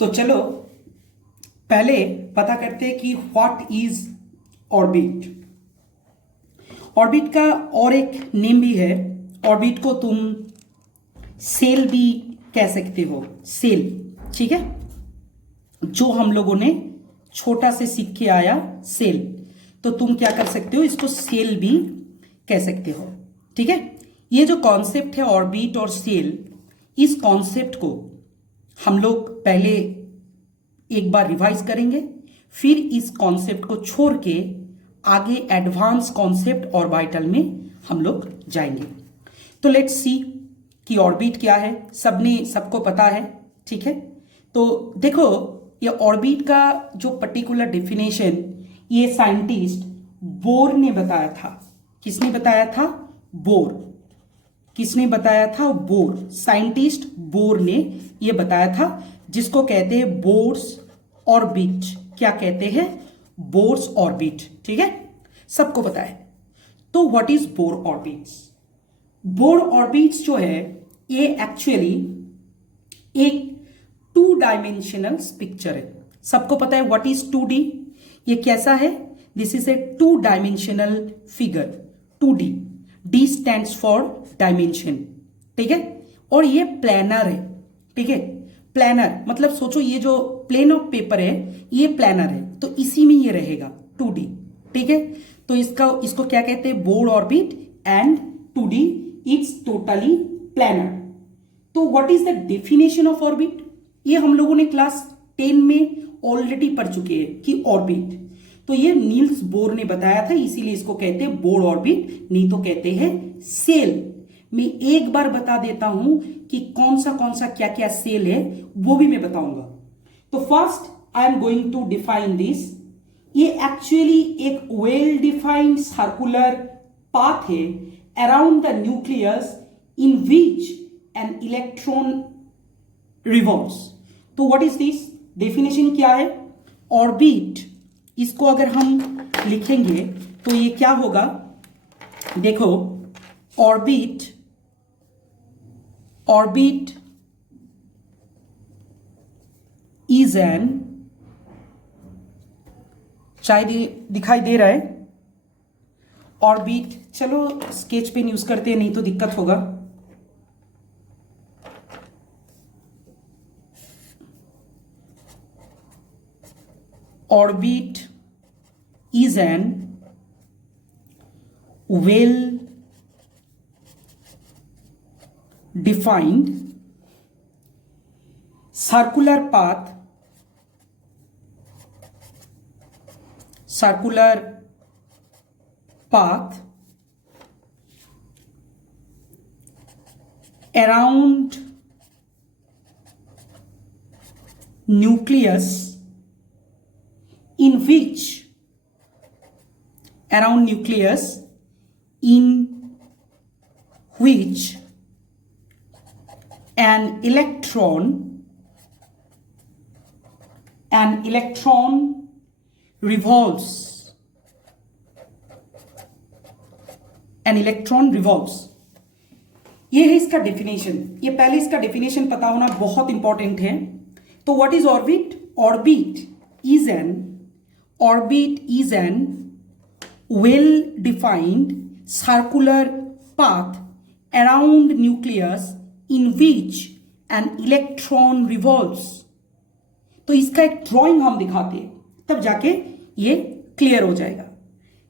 तो चलो पहले पता करते हैं कि व्हाट इज ऑर्बिट। ऑर्बिट का और एक नेम भी है। ऑर्बिट को तुम सेल भी कह सकते हो, सेल। ठीक है, जो हम लोगों ने छोटा से सीख के आया सेल, तो तुम क्या कर सकते हो, इसको सेल भी कह सकते हो। ठीक है, ये जो कॉन्सेप्ट है ऑर्बिट और सेल, इस कॉन्सेप्ट को हम लोग पहले एक बार रिवाइज करेंगे, फिर इस कॉन्सेप्ट को छोड़ के आगे एडवांस कॉन्सेप्ट ऑर्बिटल में हम लोग जाएंगे। तो लेट्स सी कि ऑर्बिट क्या है। सबको पता है। ठीक है, तो देखो ये ऑर्बिट का जो पर्टिकुलर डेफिनेशन ये साइंटिस्ट बोर ने बताया था। किसने बताया था? बोर। किसने बताया था? बोर। साइंटिस्ट बोर ने ये बताया था, जिसको कहते हैं बोर्स ऑर्बिट। क्या कहते हैं? Bohr's orbit. ठीक है, सबको पता है। तो what is Bohr orbits? Bohr orbits जो है ये एक्चुअली एक 2 डायमेंशनल पिक्चर है। सबको पता है व्हाट इज 2D। ये कैसा है? This is a 2 dimensional figure, 2D। D stands for dimension. ठीक है, और ये प्लानर है। ठीक है, प्लानर मतलब सोचो ये जो प्लेन ऑफ पेपर है ये प्लानर है, तो इसी में ये रहेगा 2D। ठीक है, तो इसको क्या कहते हैं? Bohr orbit and 2D, it's totally planar. तो what is the definition of orbit? ये हम लोगों ने क्लास 10 में ऑलरेडी पढ़ चुके हैं कि ऑर्बिट, तो ये नील्स बोर ने बताया था, इसीलिए इसको कहते हैं बोर ऑर्बिट, नहीं तो कहते हैं सेल। मैं एक बार बता देता हूं कि कौन सा क्या क्या सेल है, वो भी मैं बताऊंगा। तो first I am going to define this. ये एक्चुअली एक वेल डिफाइंड सर्कुलर पाथ है around the nucleus in which an electron revolves. तो व्हाट इज दिस? डेफिनेशन क्या है? ऑर्बिट, इसको अगर हम लिखेंगे तो ये क्या होगा? देखो, ऑर्बिट इज एन, शायद दिखाई दे रहा है ऑर्बिट। चलो स्केच पेन यूज करते हैं, नहीं तो दिक्कत होगा। Orbit is an well defined circular path around nucleus in which an electron revolves. ये है इसका डेफिनेशन। ये पहले इसका डेफिनेशन पता होना बहुत इंपॉर्टेंट है। तो what is orbit? Orbit is an well-defined circular path around nucleus in which an electron revolves. तो इसका एक ड्राइंग हम दिखाते हैं, तब जाके ये क्लियर हो जाएगा।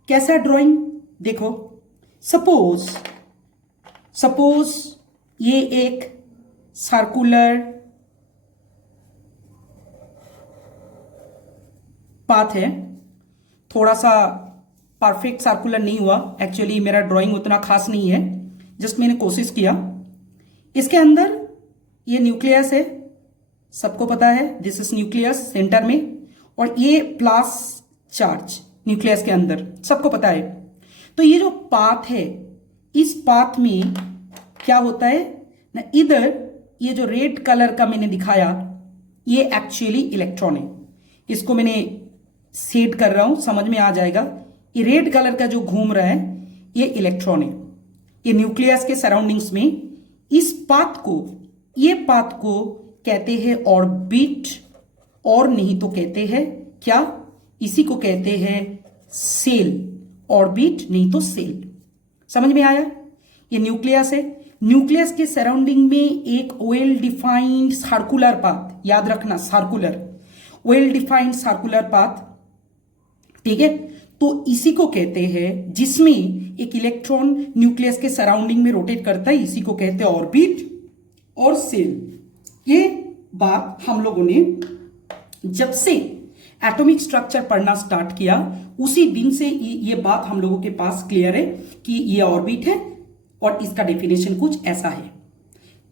कैसा ड्राइंग? देखो, सपोज ये एक सर्कुलर पाथ है। थोड़ा सा परफेक्ट सर्कुलर नहीं हुआ, एक्चुअली मेरा ड्राइंग उतना खास नहीं है, जस्ट मैंने कोशिश किया। इसके अंदर ये न्यूक्लियस है, सबको पता है, दिस इज न्यूक्लियस सेंटर में, और ये प्लस चार्ज न्यूक्लियस के अंदर, सबको पता है। तो ये जो पाथ है, इस पाथ में क्या होता है ना, इधर ये जो रेड कलर का मैंने दिखाया ये एक्चुअली इलेक्ट्रॉन है। इसको मैंने सेट कर रहा हूं, समझ में आ जाएगा। ये रेड कलर का जो घूम रहा है ये इलेक्ट्रॉन है। ये न्यूक्लियस के सराउंडिंग्स में ये पाथ को कहते हैं ऑर्बिट और नहीं तो कहते हैं क्या, इसी को कहते हैं सेल। ऑर्बिट नहीं तो सेल। समझ में आया? ये न्यूक्लियस है। न्यूक्लियस के सराउंडिंग में एक वेल डिफाइंड सर्कुलर पाथ, याद रखना circular, well defined circular path, ठीक है। तो इसी को कहते हैं, जिसमें एक इलेक्ट्रॉन न्यूक्लियस के सराउंडिंग में रोटेट करता है, इसी को कहते हैं ऑर्बिट और सेल। ये बात हम लोगों ने जब से एटॉमिक स्ट्रक्चर पढ़ना स्टार्ट किया उसी दिन से ये बात हम लोगों के पास क्लियर है कि ये ऑर्बिट है और इसका डेफिनेशन कुछ ऐसा है।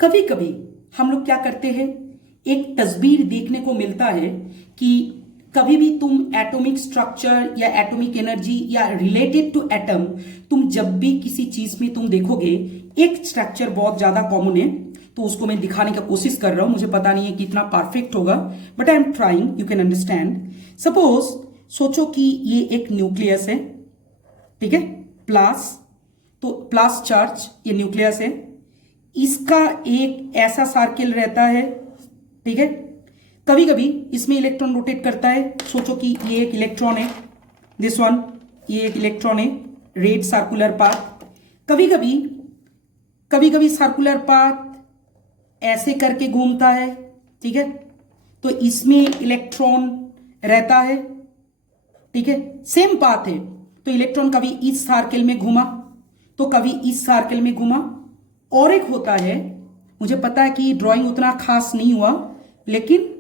कभी कभी हम लोग क्या करते हैं, एक तस्वीर देखने को मिलता है कि कभी भी तुम एटॉमिक स्ट्रक्चर या एटॉमिक एनर्जी या रिलेटेड टू एटम, तुम जब भी किसी चीज में तुम देखोगे एक स्ट्रक्चर बहुत ज्यादा कॉमन है, तो उसको मैं दिखाने की कोशिश कर रहा हूं। मुझे पता नहीं है कितना परफेक्ट होगा, but I am trying, you can understand. Suppose सोचो कि ये एक न्यूक्लियस है, ठीक है, प्लस, तो प्लस चार्ज, ये न्यूक्लियस है, इसका एक ऐसा सर्किल रहता है, ठीक है। कभी कभी इसमें इलेक्ट्रॉन रोटेट करता है। सोचो कि ये एक इलेक्ट्रॉन है, दिस वन, ये एक इलेक्ट्रॉन है, रेड सर्कुलर पाथ। कभी कभी सर्कुलर पाथ ऐसे करके घूमता है, ठीक है, तो इसमें इलेक्ट्रॉन रहता है, ठीक है, सेम पाथ है। तो इलेक्ट्रॉन कभी इस सर्कल में घूमा तो कभी इस सर्कल में घूमा। और एक होता है, मुझे पता है कि ड्राइंग उतना खास नहीं हुआ, लेकिन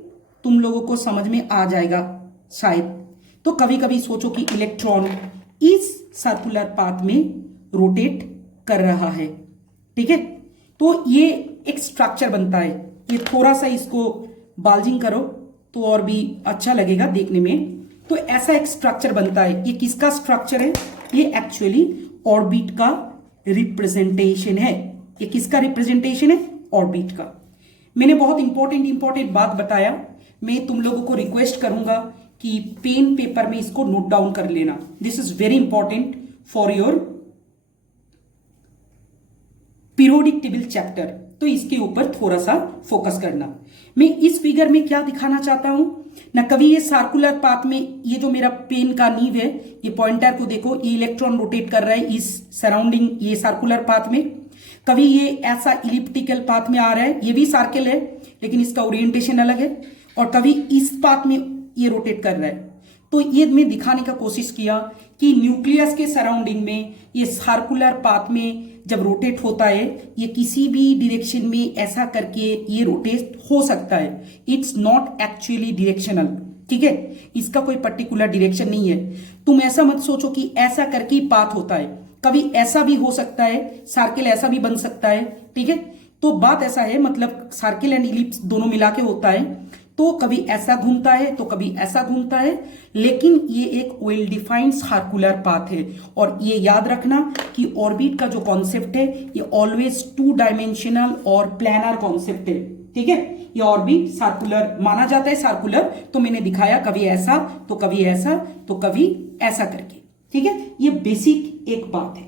तुम लोगों को समझ में आ जाएगा शायद। तो कभी कभी सोचो कि इलेक्ट्रॉन इस सर्कुलर पाथ में रोटेट कर रहा है, ठीक है। तो ये एक स्ट्रक्चर बनता है। ये थोड़ा सा इसको बाल्जिंग करो तो और भी अच्छा लगेगा देखने में। तो ऐसा एक स्ट्रक्चर बनता है। ये किसका स्ट्रक्चर है? ये एक्चुअली ऑर्बिट का रिप्रेजेंटेशन है। ये किसका रिप्रेजेंटेशन है? ऑर्बिट का। मैंने बहुत इंपॉर्टेंट बात बताया। मैं तुम लोगों को रिक्वेस्ट करूंगा कि पेन पेपर में इसको नोट डाउन कर लेना। This is very important for your periodic table chapter. तो इसके ऊपर थोड़ा सा फोकस करना। मैं इस फिगर में क्या दिखाना चाहता हूं ना, कभी ये सर्कुलर पाथ में, ये जो मेरा पेन का नीव है, ये पॉइंटर को देखो, ये इलेक्ट्रॉन रोटेट कर रहा है इस सराउंडिंग, ये सर्कुलर पाथ में। कभी ये ऐसा इलिप्टिकल पाथ में आ रहा है, ये भी सर्कल है लेकिन इसका ओरिएंटेशन अलग है। और कभी इस पाथ में ये रोटेट कर रहा है। तो ये मैं दिखाने का कोशिश किया कि न्यूक्लियस के सराउंडिंग में ये सर्कुलर पाथ में जब रोटेट होता है, ये किसी भी डायरेक्शन में ऐसा करके ये रोटेट हो सकता है। इट्स नॉट एक्चुअली डायरेक्शनल, ठीक है, इसका कोई पर्टिकुलर डायरेक्शन नहीं है। तुम ऐसा मत सोचो कि ऐसा करके पाथ होता है, कभी ऐसा भी हो सकता है, सर्किल ऐसा भी बन सकता है, ठीक है। तो बात ऐसा है, मतलब सर्किल एंड इलिप्स दोनों मिला के होता है। तो कभी ऐसा घूमता है तो कभी ऐसा घूमता है, लेकिन ये एक वेल डिफाइंड सर्कुलर पाथ है। और ये याद रखना कि ऑर्बिट का जो कॉन्सेप्ट है ये ऑलवेज 2 डायमेंशनल और प्लानर कॉन्सेप्ट है, ठीक है। ये ऑर्बिट सर्कुलर माना जाता है, सर्कुलर। तो मैंने दिखाया कभी ऐसा तो कभी ऐसा तो कभी ऐसा करके, ठीक है। ये बेसिक एक बात है।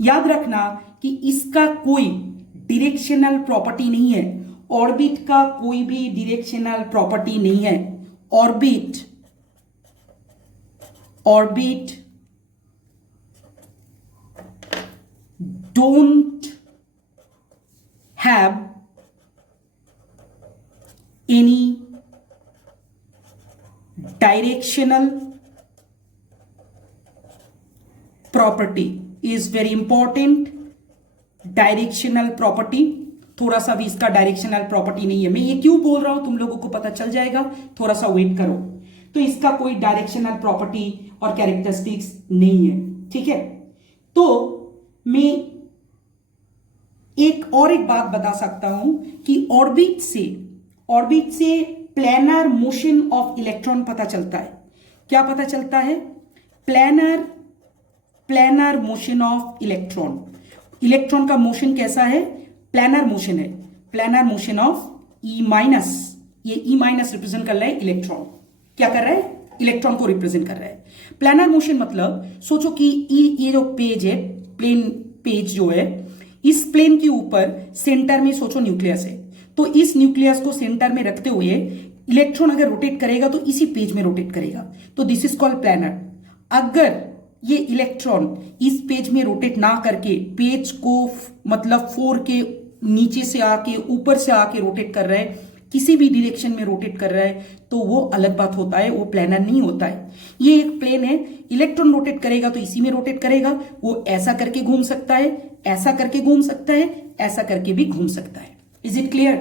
याद रखना कि इसका कोई डायरेक्शनल प्रॉपर्टी नहीं है। ऑर्बिट का कोई भी डायरेक्शनल प्रॉपर्टी नहीं है। Orbit don't have any directional property. Is very important. Directional property, थोड़ा सा भी इसका डायरेक्शनल प्रॉपर्टी नहीं है। मैं ये क्यों बोल रहा हूं तुम लोगों को पता चल जाएगा, थोड़ा सा वेट करो। तो इसका कोई डायरेक्शनल प्रॉपर्टी और कैरेक्टरिस्टिक्स नहीं है, ठीक है। तो मैं एक बात बता सकता हूं कि ऑर्बिट से प्लैनर मोशन ऑफ इलेक्ट्रॉन पता चलता है। क्या पता चलता है? प्लैनर मोशन ऑफ इलेक्ट्रॉन का मोशन कैसा है? प्लैनर मोशन है। Planar motion of E minus, ये ई माइनस रिप्रेजेंट कर रहा है इलेक्ट्रॉन। क्या कर रहा है? इलेक्ट्रॉन को रिप्रेजेंट कर रहा है। प्लैनर मोशन मतलब सोचो कि ये जो पेज है, प्लेन पेज जो है, इस प्लेन के ऊपर सेंटर में सोचो न्यूक्लियस है। तो इस न्यूक्लियस को सेंटर में रखते हुए इलेक्ट्रॉन अगर रोटेट करेगा तो इसी पेज में रोटेट करेगा, तो दिस इज कॉल्ड प्लैनर। अगर ये इलेक्ट्रॉन इस पेज में रोटेट ना करके पेज को मतलब 4 के नीचे से आके ऊपर से आके रोटेट कर रहा है, किसी भी डायरेक्शन में रोटेट कर रहा है, तो वो अलग बात होता है, वो प्लैनर नहीं होता है। ये एक प्लेन है, इलेक्ट्रॉन रोटेट करेगा तो इसी में रोटेट करेगा, वो ऐसा करके घूम सकता है, ऐसा करके घूम सकता है, ऐसा करके भी घूम सकता है। Is it clear?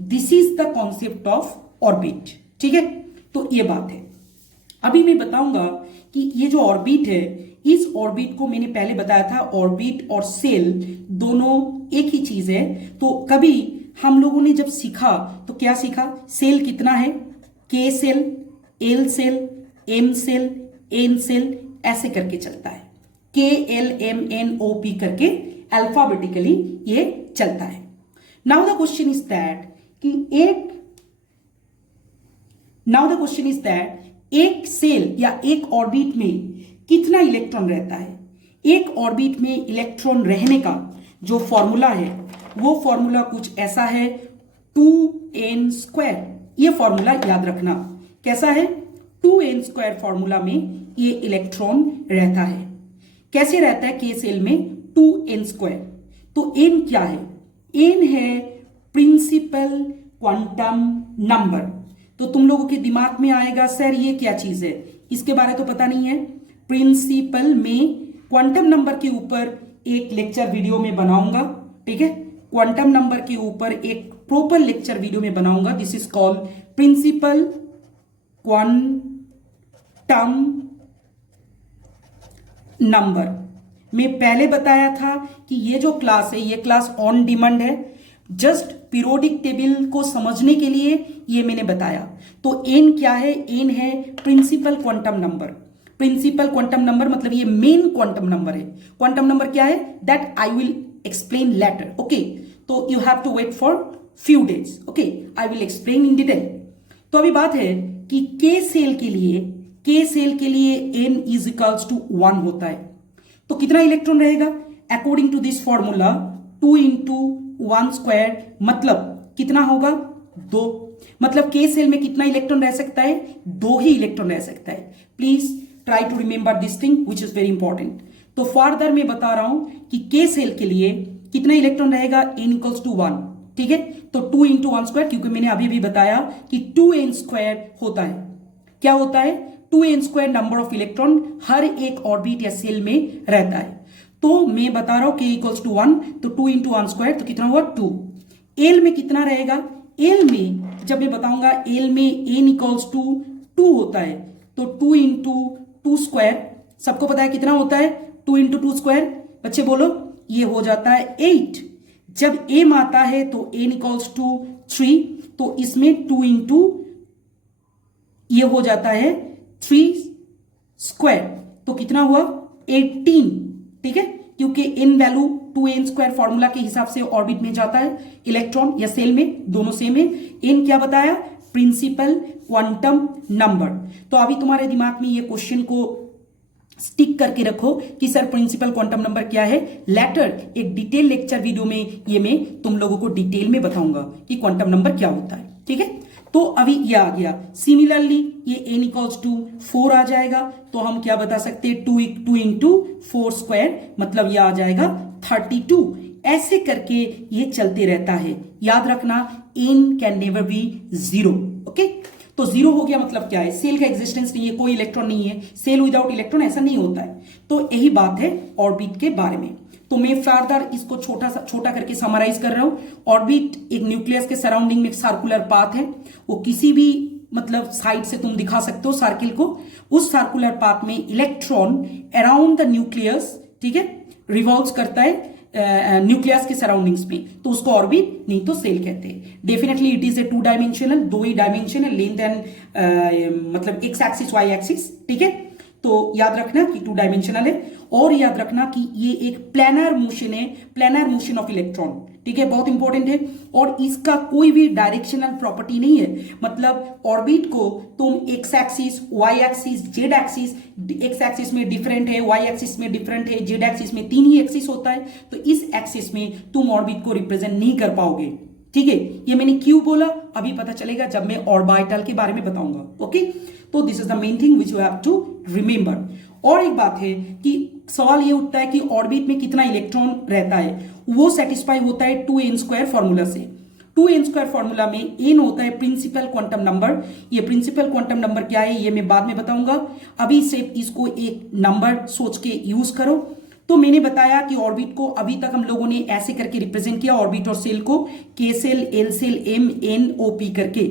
This is the concept of orbit. ठीक है, तो ये बात है। अभी मैं बताऊंगा कि ये जो ऑर्बिट है, इस ऑर्बिट को मैंने पहले बताया था, ऑर्बिट और सेल दोनों एक ही चीज है। तो कभी हम लोगों ने जब सीखा तो क्या सीखा, सेल कितना है, K shell, L shell, M shell, N shell, ऐसे करके चलता है, K L M N O P करके अल्फाबेटिकली ये चलता है। Now the question is that कि एक सेल या एक ऑर्बिट में कितना इलेक्ट्रॉन रहता है। एक ऑर्बिट में इलेक्ट्रॉन रहने का जो फॉर्मूला है वो फॉर्मूला कुछ ऐसा है, 2n²। ये फॉर्मूला याद रखना कैसा है, 2n² फॉर्मूला में ये इलेक्ट्रॉन रहता है। कैसे रहता है के सेल में, 2n²। तो n क्या है, n है प्रिंसिपल क्वांटम नंबर। तो तुम लोगों के दिमाग में आएगा सर ये क्या चीज है, इसके बारे तो पता नहीं है। प्रिंसिपल में क्वांटम नंबर के ऊपर एक लेक्चर वीडियो में बनाऊंगा, ठीक है, क्वांटम नंबर के ऊपर एक प्रॉपर लेक्चर वीडियो में बनाऊंगा। This is called principal quantum number. मैं पहले बताया था कि ये जो क्लास है ये क्लास ऑन डिमांड है, जस्ट पीरियोडिक टेबल को समझने के लिए ये मैंने बताया। तो एन क्या है, एन है principal quantum number. Principal quantum number मतलब ये मेन क्वांटम नंबर है। क्वांटम नंबर क्या है, that I will explain later. Okay, तो you have to wait for few days. Okay, I will explain in detail. तो अभी बात है कि के सेल के लिए एन इज इक्वल्स टू 1 होता है। तो कितना इलेक्ट्रॉन रहेगा, अकॉर्डिंग टू दिस फॉर्मूला 2 × 1² मतलब कितना होगा, 2। मतलब के सेल में कितना इलेक्ट्रॉन रह सकता है, 2 ही इलेक्ट्रॉन रह सकता है। Please try to remember this thing which is very important. तो फर्दर मैं बता रहा हूं कि के सेल के लिए कितना इलेक्ट्रॉन रहेगा, n = 1। ठीक है, तो 2 × 1², क्योंकि मैंने अभी भी बताया कि 2n² होता है। क्या होता है, 2n² नंबर ऑफ इलेक्ट्रॉन हर एक ऑर्बिट या सेल में रहता है। तो मैं बता रहा हूं k = 1, तो 2 × 1² तो कितना हुआ, 2। एल में कितना रहेगा, एल में जब मैं बताऊंगा एल में n = 2 होता है, तो 2 × 2², सबको पता है कितना होता है, 2 × 2²। बच्चे बोलो, ये हो जाता है 8। जब m आता है तो n = 3, तो इसमें 2 × ये हो जाता है 3², तो कितना हुआ 18। ठीक है, क्योंकि n वैल्यू 2n² फॉर्मूला के हिसाब से ऑर्बिट में जाता है, इलेक्ट्रॉन या सेल में दोनों सेम है। n क्या बताया, प्रिंसिपल क्वांटम नंबर। तो अभी तुम्हारे दिमाग में ये क्वेश्चन को स्टिक करके रखो कि सर प्रिंसिपल क्वांटम नंबर क्या है। लेटर एक डिटेल लेक्चर वीडियो में ये मैं तुम लोगों को डिटेल में बताऊंगा कि क्वांटम नंबर क्या होता है। ठीक है, तो अभी ये आ गया। सिमिलरली ये n = 4 आ जाएगा, तो हम क्या बता सकते हैं, 2 × 4² मतलब ये आ जाएगा 32। ऐसे करके ये चलते रहता है। याद रखना, n can never be 0। Okay, तो 0 हो गया मतलब क्या है, सेल का एग्जिस्टेंस नहीं है, कोई इलेक्ट्रॉन नहीं है। सेल विदाउट इलेक्ट्रॉन ऐसा नहीं होता है। तो यही बात है ऑर्बिट के बारे में। तो मैं फर्दर इसको छोटा करके समराइज कर रहा हूं। ऑर्बिट एक न्यूक्लियस के सराउंडिंग में एक सर्कुलर पाथ है, वो किसी भी मतलब साइड से तुम दिखा सकते हो सर्किल को। उस सर्कुलर पाथ में इलेक्ट्रॉन अराउंड द न्यूक्लियस, ठीक है, रिवॉल्व करता है न्यूक्लियस के सराउंडिंग्स में, तो उसको ऑर्बिट नहीं तो सेल कहते हैं। Definitely it is a 2 dimensional, 2 he dimension है, लेंथ एंड मतलब x एक्सिस y एक्सिस। ठीक है, तो याद रखना कि 2 डायमेंशनल है, और याद रखना कि ये एक प्लैनर मोशन है, प्लैनर मोशन ऑफ इलेक्ट्रॉन। ठीक है, बहुत इंपॉर्टेंट है। और इसका कोई भी डायरेक्शनल प्रॉपर्टी नहीं है, मतलब ऑर्बिट को तुम x axis, y axis, z axis, x axis में डिफरेंट है, y एक्सिस में डिफरेंट है, z एक्सिस में 3 ही एक्सिस होता है, तो इस एक्सिस में तुम ऑर्बिट को रिप्रेजेंट नहीं कर पाओगे। ठीक है, ये मैंने क्यों बोला अभी पता चलेगा जब मैं ऑर्बिटल के बारे में बताऊंगा। ओके, तो this is the main thing which you have to remember. और एक बात है कि सवाल ये उठता है कि ऑर्बिट में कितना इलेक्ट्रॉन रहता है, वो सेटिस्फाई होता है 2n² फॉर्मूला से। 2n² फॉर्मूला में n होता है प्रिंसिपल क्वांटम नंबर। ये प्रिंसिपल क्वांटम नंबर क्या है ये मैं बाद में बताऊंगा, अभी सिर्फ इसको एक नंबर सोच के यूज करो। तो मैंने बताया कि ऑर्बिट को अभी तक हम लोगों ने ऐसे करके रिप्रेजेंट किया, ऑर्बिट और सेल को k shell, l shell, m n o p करके।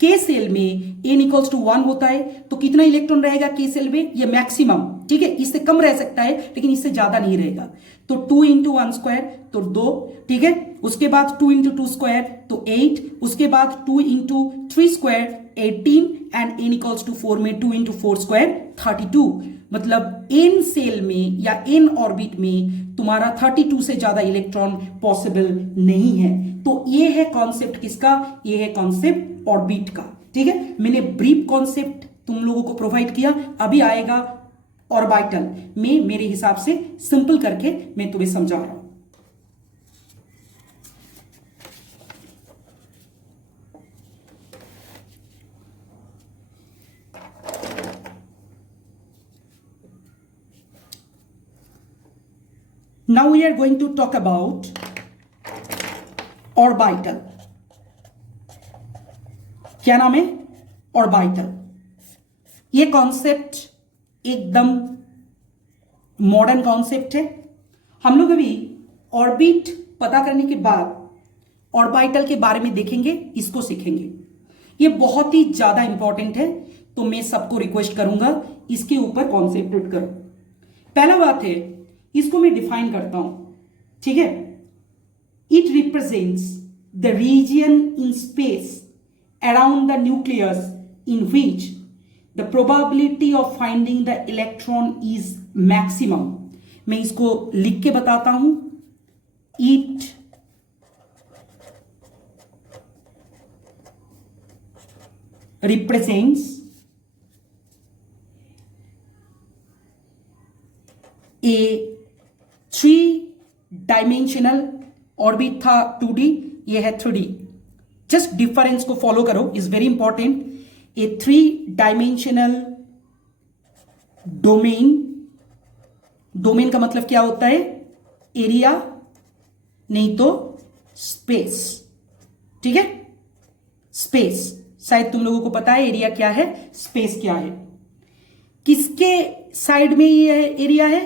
k सेल में n इक्वल्स टू 1 होता है, तो कितना इलेक्ट्रॉन रहेगा k सेल में, ये मैक्सिमम, ठीक है, इससे कम रह सकता है लेकिन इससे ज्यादा नहीं रहेगा। तो 2 इंटू 1 स्क्वायर तो 2, ठीक है, उसके बाद 2 इंटू 2 स्क्वायर तो 8, उसके बाद 2 into 3 square 18 and n equals to 4 में 2 इंटू 4 स्क्वायर 32। मतलब n सेल में या n ऑर्बिट में तुम्हारा 32 से ज्यादा इलेक्ट्रॉन पॉसिबल नहीं है। तो ये है कॉन्सेप्ट किसका, ये है कॉन्सेप्ट ऑर्बिट का। ठीक है, मैंने ब्रीफ कॉन्सेप्ट तुम लोगों को प्रोवाइड किया, अभी आएगा ऑर्बिटल में मेरे हिसाब से सिंपल करके मैं तुम्हें समझा रहा हूं। Now we are going to talk about orbital. क्या नाम है, ऑर्बिटल। ये कॉन्सेप्ट एकदम मॉडर्न कॉन्सेप्ट है। हम लोग अभी ऑर्बिट पता करने के बाद ऑर्बिटल के बारे में देखेंगे, इसको सीखेंगे। ये बहुत ही ज्यादा इंपॉर्टेंट है, तो मैं सबको रिक्वेस्ट करूंगा इसके ऊपर कॉन्सेंट्रेट करो। पहला बात है, इसको मैं डिफाइन करता हूं, ठीक है। It represents the region in space around the nucleus in which the probability of finding the electron is maximum. मैं इसको लिख के बताता हूं। It represents a 3 dimensional, orbit था 2D, ये है 3D। जस्ट डिफरेंस को फॉलो करो, is very important. A 3 dimensional domain, domain का मतलब क्या होता है, एरिया नहीं तो स्पेस, ठीक है। स्पेस शायद तुम लोगों को पता है एरिया क्या है, स्पेस क्या है। किसके साइड में ये एरिया है,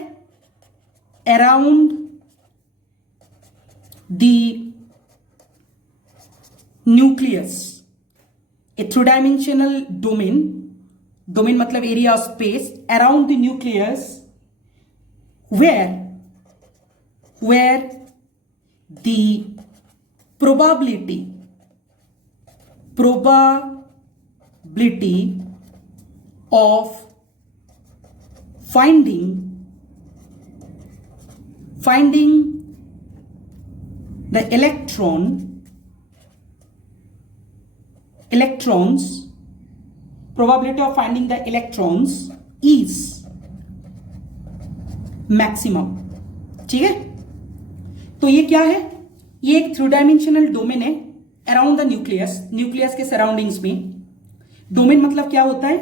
around the nucleus. A 3 dimensional domain, domain मतलब area of space around the nucleus where the probability of finding the electrons, probability of finding the electrons is maximum, ठीक है। तो ये क्या है, ये एक 3 डायमेंशनल डोमेन है अराउंड द न्यूक्लियस, न्यूक्लियस के सराउंडिंग्स में। डोमेन मतलब क्या होता है,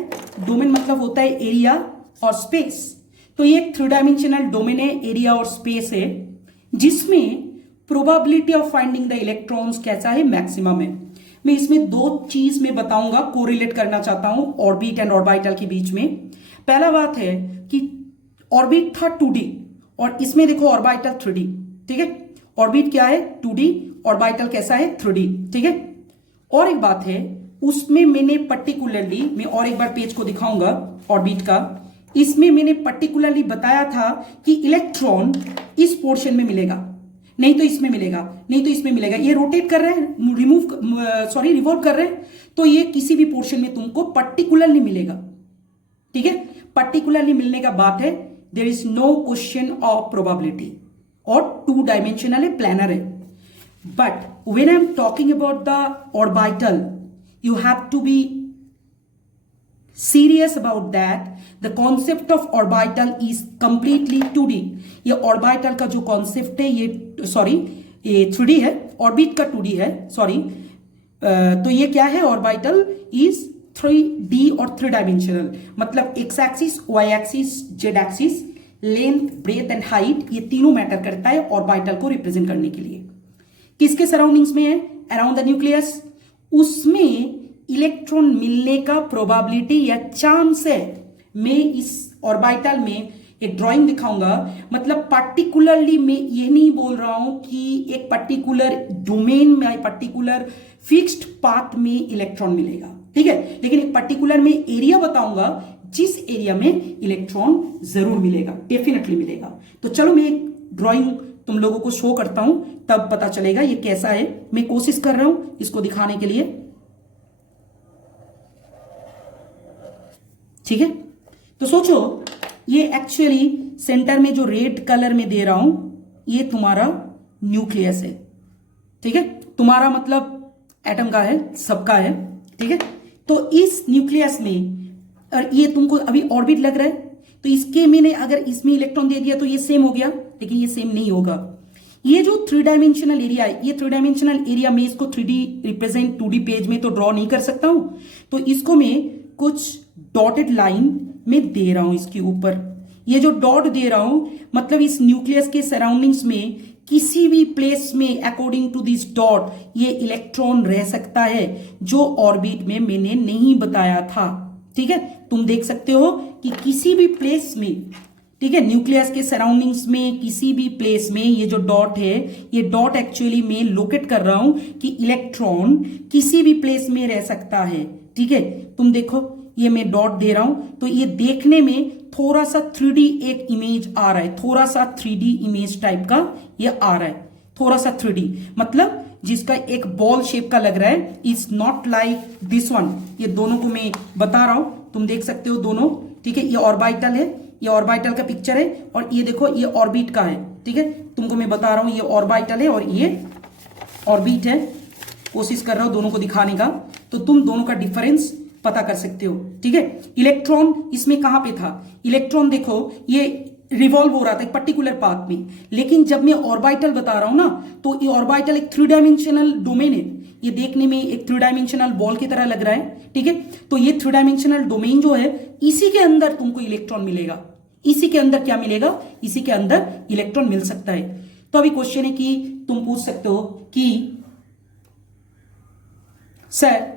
डोमेन मतलब होता है एरिया और स्पेस। तो ये एक 3 डायमेंशनल डोमेन है, एरिया और स्पेस है, जिसमें probability of finding the electrons कैसा है, मैक्सिमम है। मैं इसमें 2 चीज में बताऊंगा, कोरिलेट करना चाहता हूं ऑर्बिट एंड ऑर्बिटल के बीच में। पहला बात है कि ऑर्बिट था 2D और इसमें देखो ऑर्बिटल 3D, ठीक है। ऑर्बिट क्या है 2D, ऑर्बिटल कैसा है 3D, ठीक है। और एक बात है, उसमें मैंने पर्टिकुलरली, मैं और एक बार पेज को दिखाऊंगा ऑर्बिट का, इसमें मैंने पर्टिकुलरली बताया था कि इलेक्ट्रॉन इस पोर्शन में मिलेगा, नहीं तो इसमें मिलेगा, नहीं तो इसमें मिलेगा। ये रोटेट कर रहे हैं, रिवॉल्व कर रहे हैं, तो ये किसी भी पोर्शन में तुमको पर्टिकुलरली मिलेगा, ठीक है। पर्टिकुलरली मिलने का बात है, there is no question of probability, और 2 डायमेंशनल है, प्लानर है। But when I am talking about the orbital, you have to be serious about that. The concept of orbital is completely 2D। ये orbital का जो concept है, ये 3D है, orbit का 2D है, सॉरी। तो ये क्या है, ऑर्बिटल इज 3D और 3 डायमेंशनल, मतलब X axis, Y axis, Z axis, length, breadth and height, ये तीनों मैटर करता है ऑर्बिटल को रिप्रेजेंट करने के लिए। किसके सराउंडिंग्स में है, अराउंड द न्यूक्लियस, उसमें इलेक्ट्रॉन मिलने का प्रोबेबिलिटी या चांस है। मैं इस ऑर्बिटल में एक ड्राइंग दिखाऊंगा, मतलब पर्टिकुलरली मैं ये नहीं बोल रहा हूं कि एक पर्टिकुलर डोमेन में, पर्टिकुलर फिक्स्ड पाथ में इलेक्ट्रॉन मिलेगा, ठीक है, लेकिन एक पर्टिकुलर में एरिया बताऊंगा जिस एरिया में इलेक्ट्रॉन जरूर मिलेगा, डेफिनेटली मिलेगा। तो चलो मैं एक ड्राइंग तुम लोगों को शो करता हूं, तब पता चलेगा ये कैसा है। मैं कोशिश कर रहा हूं इसको दिखाने के लिए, ठीक है। तो सोचो ये एक्चुअली सेंटर में जो रेड कलर में दे रहा हूं, ये तुम्हारा न्यूक्लियस है, ठीक है, तुम्हारा मतलब एटम का है, सबका है, ठीक है। तो इस न्यूक्लियस में, और ये तुमको अभी ऑर्बिट लग रहा है, तो इसके मैंने अगर इसमें इलेक्ट्रॉन दे दिया तो ये सेम हो गया, लेकिन ये सेम नहीं होगा। ये जो 3 डायमेंशनल एरिया है, ये 3 डायमेंशनल एरिया में इसको 3D रिप्रेजेंट 2D पेज में तो ड्रॉ नहीं कर सकता हूं, तो इसको मैं कुछ डॉटेड लाइन में दे रहा हूं इसके ऊपर। ये जो डॉट दे रहा हूं, मतलब इस न्यूक्लियस के सराउंडिंग्स में किसी भी प्लेस में अकॉर्डिंग टू दिस डॉट ये इलेक्ट्रॉन रह सकता है, जो ऑर्बिट में मैंने नहीं बताया था, ठीक है। तुम देख सकते हो कि किसी भी प्लेस में, ठीक है, न्यूक्लियस के सराउंडिंग्स में किसी भी प्लेस में ये जो डॉट है, ये डॉट एक्चुअली मैं लोकेट कर रहा हूं कि इलेक्ट्रॉन किसी भी प्लेस में रह सकता है, ठीक है। तुम देखो ये मैं डॉट दे रहा हूं, तो ये देखने में थोड़ा सा 3D एक इमेज आ रहा है, थोड़ा सा 3D इमेज टाइप का ये आ रहा है, थोड़ा सा 3D, मतलब जिसका एक बॉल शेप का लग रहा है, is not like this one. ये दोनों को मैं बता रहा हूं, तुम देख सकते हो दोनों, ठीक है। ये ऑर्बिटल है, ये ऑर्बिटल का पिक्चर है, और ये देखो ये ऑर्बिट का है, ठीक है। तुमको मैं बता रहा हूं ये ऑर्बिटल है और ये ऑर्बिट है, कोशिश कर रहा हूं दोनों को दिखाने का, तो तुम दोनों का डिफरेंस पता कर सकते हो, ठीक है। इलेक्ट्रॉन इसमें कहां पे था, इलेक्ट्रॉन देखो ये रिवॉल्व हो रहा था एक पर्टिकुलर पाथ में, लेकिन जब मैं ऑर्बिटल बता रहा हूं ना, तो ये ऑर्बिटल एक 3 डायमेंशनल डोमेन है, ये देखने में एक 3 डायमेंशनल बॉल की तरह लग रहा है, ठीक है। तो ये 3 डायमेंशनल डोमेन जो है, इसी के अंदर तुमको इलेक्ट्रॉन मिलेगा, इसी के अंदर क्या मिलेगा, इसी के अंदर इलेक्ट्रॉन मिल सकता है। तो अभी क्वेश्चन है कि तुम पूछ सकते हो कि सर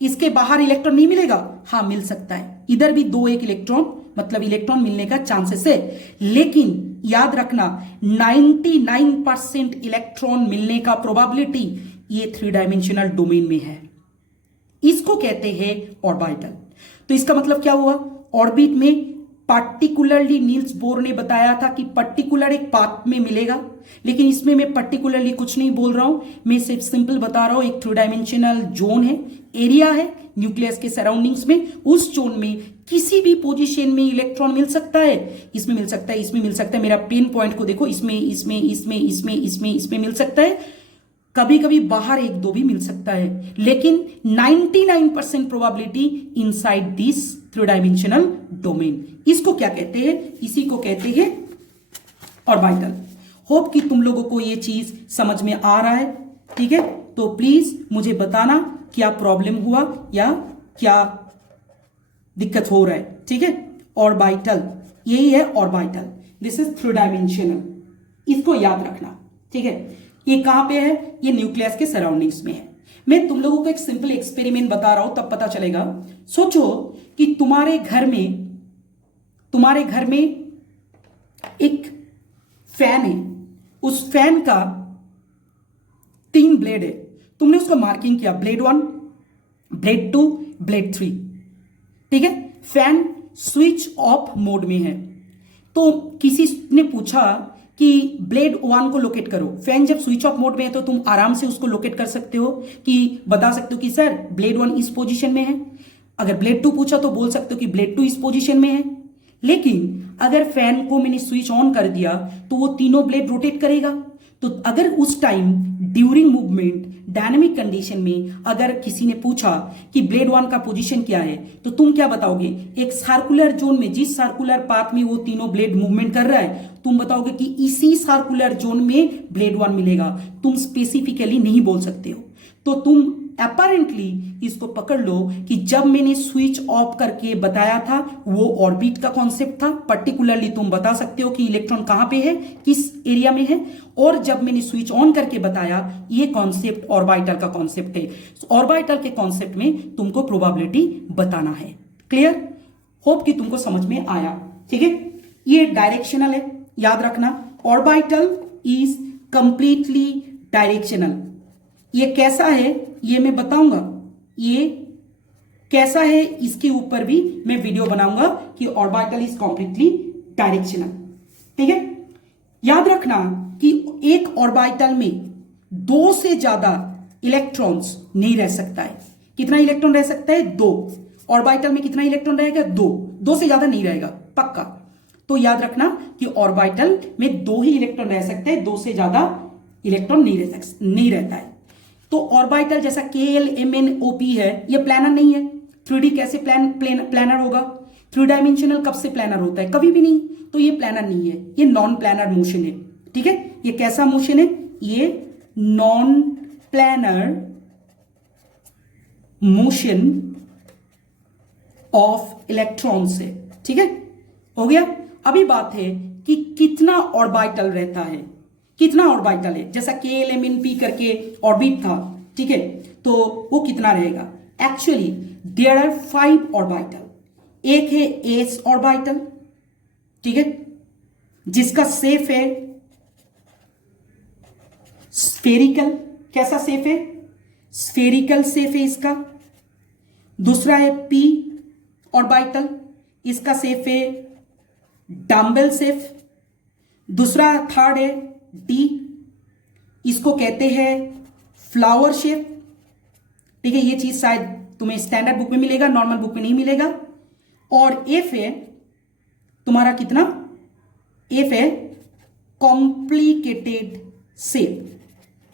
इसके बाहर इलेक्ट्रॉन नहीं मिलेगा, हाँ मिल सकता है, इधर भी 2-1 इलेक्ट्रॉन, मतलब इलेक्ट्रॉन मिलने का चांसेस है, लेकिन याद रखना 99% इलेक्ट्रॉन मिलने का प्रोबेबिलिटी ये 3 डायमेंशनल डोमेन में है, इसको कहते हैं ऑर्बिटल। तो इसका मतलब क्या हुआ, ऑर्बिट में पार्टिकुलरली नील्स बोर ने बताया था कि पर्टिकुलर एक पाथ में मिलेगा, लेकिन इसमें मैं पर्टिकुलरली कुछ नहीं बोल रहा हूं, मैं सिर्फ सिंपल बता रहा हूं एक 3 डायमेंशनल जोन है, एरिया है न्यूक्लियस के सराउंडिंग्स में, उस जोन में किसी भी पोजीशन में इलेक्ट्रॉन मिल सकता है, इसमें मिल सकता है, इसमें मिल सकता है, मेरा पेन पॉइंट को देखो, इसमें इसमें इसमें इसमें इसमें इसमें मिल सकता है, कभी कभी बाहर 1-2 भी मिल सकता है, लेकिन 99% probability inside this 3 dimensional domain. इसको क्या कहते हैं, इसी को कहते हैं ऑर्बिटल। होप कि तुम लोगों को ये चीज समझ में आ रहा है, ठीक है। तो प्लीज मुझे बताना क्या प्रॉब्लम हुआ या क्या दिक्कत हो रहा है, ठीक है। ऑर्बिटल यही है, ऑर्बिटल, दिस इज 3 डायमेंशनल, इसको याद रखना, ठीक है। ये कहां पे है, ये न्यूक्लियस के सराउंडिंग्स में है। मैं तुम लोगों को एक सिंपल एक्सपेरिमेंट बता रहा हूं, तब पता चलेगा। सोचो कि तुम्हारे घर में एक फैन है, उस फैन का 3 ब्लेड है, तुमने उसका मार्किंग किया, ब्लेड 1, ब्लेड 2, ब्लेड 3, ठीक है। फैन स्विच ऑफ मोड में है, तो किसी ने पूछा कि ब्लेड 1 को लोकेट करो। फैन जब स्विच ऑफ मोड में है तो तुम आराम से उसको लोकेट कर सकते हो, कि बता सकते हो कि सर ब्लेड 1 इस पोजीशन में है। अगर ब्लेड 2 पूछा तो बोल सकते हो कि ब्लेड 2 इस पोजीशन में है। लेकिन अगर फैन को मैंने स्विच ऑन कर दिया तो वो तीनों ब्लेड रोटेट करेगा, तो अगर उस time during movement dynamic condition में अगर किसी ने पूछा कि ब्लेड वन का पोजीशन क्या है, तो तुम क्या बताओगे? एक सर्कुलर जोन में, जिस सर्कुलर पाथ में वो तीनों ब्लेड मूवमेंट कर रहा है, तुम बताओगे कि इसी सर्कुलर जोन में ब्लेड वन मिलेगा। तुम स्पेसिफिकली नहीं बोल सकते हो। तो तुम अपेरेंटली इसको पकड़ लो कि जब मैंने स्विच ऑफ करके बताया था वो ऑर्बिट का कॉन्सेप्ट था। पर्टिकुलरली तुम बता सकते हो कि इलेक्ट्रॉन कहां पे है, किस एरिया में है, और जब मैंने स्विच ऑन करके बताया ये कॉन्सेप्ट ऑर्बिटल का कॉन्सेप्ट है। ऑर्बिटल के कॉन्सेप्ट में तुमको प्रोबेबिलिटी बताना है। क्लियर? होप कि तुमको समझ में आया। ठीक है, ये डायरेक्शनल है, याद रखना। Orbital is completely directional. ये कैसा है ये मैं बताऊंगा, ये कैसा है इसके ऊपर भी मैं वीडियो बनाऊंगा कि ऑर्बिटल इज कंप्लीटली डायरेक्शनल। ठीक है, याद रखना कि एक ऑर्बिटल में दो से ज्यादा इलेक्ट्रॉन्स नहीं रह सकता है। कितना इलेक्ट्रॉन रह सकता है? दो। ऑर्बिटल में कितना इलेक्ट्रॉन रहेगा? दो से ज्यादा नहीं रहेगा, पक्का। तो याद रखना कि ऑर्बिटल में दो ही इलेक्ट्रॉन रह सकते हैं, दो से ज्यादा इलेक्ट्रॉन नहीं रहता है। तो ऑर्बिटल जैसा KLMNOP है, ये प्लानर नहीं है। 3D कैसे प्लानर होगा? 3 डायमेंशनल कब से प्लानर होता है? कभी भी नहीं। तो ये प्लानर नहीं है, ये नॉन प्लानर मोशन है। ठीक है, ये कैसा मोशन है? ये non planar motion of electrons है। ठीक है, हो गया। अभी बात है कि कितना ऑर्बिटल रहता है, कितना ऑर्बिटल है। जैसा KLMNP करके ऑर्बिट था, ठीक है, तो वो कितना रहेगा? Actually there are 5 orbital. एक है एस ऑर्बिटल, ठीक है, जिसका शेप है स्फेरिकल। कैसा शेप है? स्फेरिकल शेप है इसका। दूसरा है पी ऑर्बिटल, इसका शेप है डम्बल शेप। दूसरा थर्ड है डी, इसको कहते हैं फ्लावर शेप। ठीक है, ये चीज शायद तुम्हें स्टैंडर्ड बुक में मिलेगा, नॉर्मल बुक में नहीं मिलेगा। और एफ है तुम्हारा कितना? एफ है कॉम्प्लिकेटेड शेप।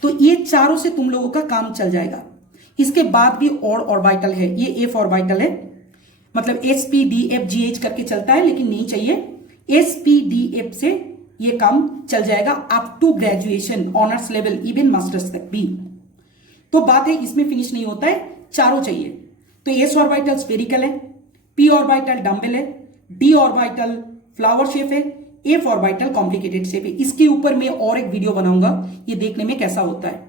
तो ये चारों से तुम लोगों का काम चल जाएगा। इसके बाद भी और ऑर्बिटल है, ये एफ ऑर्बिटल है, मतलब SPDFGH करके चलता है, लेकिन नहीं चाहिए। SPDF से ये काम चल जाएगा up to graduation, honours level, even masters तक भी। तो बात है इसमें फिनिश नहीं होता है, चारों चाहिए। तो एस ऑर्बिटल स्फेरिकल है, पी ऑर्बिटल डम्बल है, डी ऑर्बिटल फ्लावर शेप है, एफ ऑर्बिटल कॉम्प्लिकेटेड शेप है। इसके ऊपर मैं और एक वीडियो बनाऊंगा, ये देखने में कैसा होता है।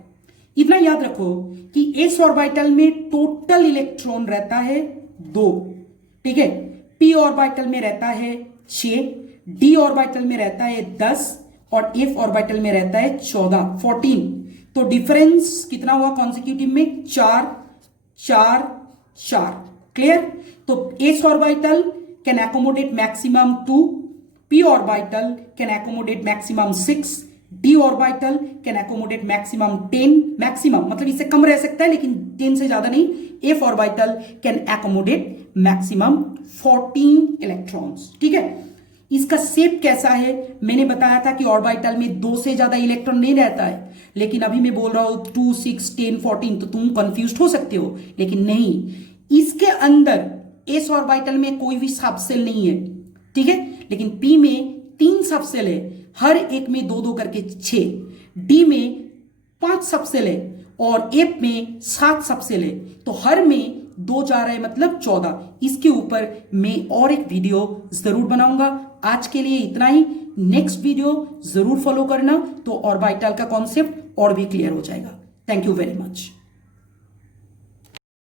इतना याद रखो कि एस ऑर्बिटल में टोटल इलेक्ट्रॉन रहता है 2, ठीक है, पी ऑर्बिटल में रहता है 6, डी ऑर्बिटल में रहता है 10 और एफ ऑर्बिटल में रहता है 14। तो डिफरेंस कितना हुआ कॉन्सेक्यूटिव में? 4 4 4। क्लियर? तो S orbital can accommodate maximum 2, p orbital can accommodate maximum 6, d orbital can accommodate maximum 10, maximum मतलब इससे कम रह सकता है लेकिन 10 से ज्यादा नहीं। f orbital can accommodate maximum 14 electrons. ठीक है, इसका शेप कैसा है मैंने बताया था कि ऑर्बिटल में 2 से ज्यादा इलेक्ट्रॉन नहीं रहता है, लेकिन अभी मैं बोल रहा हूं 2, 6, 10, 14, तो तुम कंफ्यूज हो सकते हो, लेकिन नहीं, इसके अंदर एस ऑर्बिटल में कोई भी सबसेल नहीं है, ठीक है, लेकिन पी में 3 सबसेल है, हर एक में 2-2 करके 6, डी में 5 सबसेल है और एफ में 7 सबसेल है, तो हर में 2 जा रहा है मतलब 14। इसके ऊपर मैं और एक वीडियो जरूर बनाऊंगा। आज के लिए इतना ही, नेक्स्ट वीडियो जरूर फॉलो करना, तो ऑर्बिटल का कॉन्सेप्ट और भी क्लियर हो जाएगा। Thank you very much.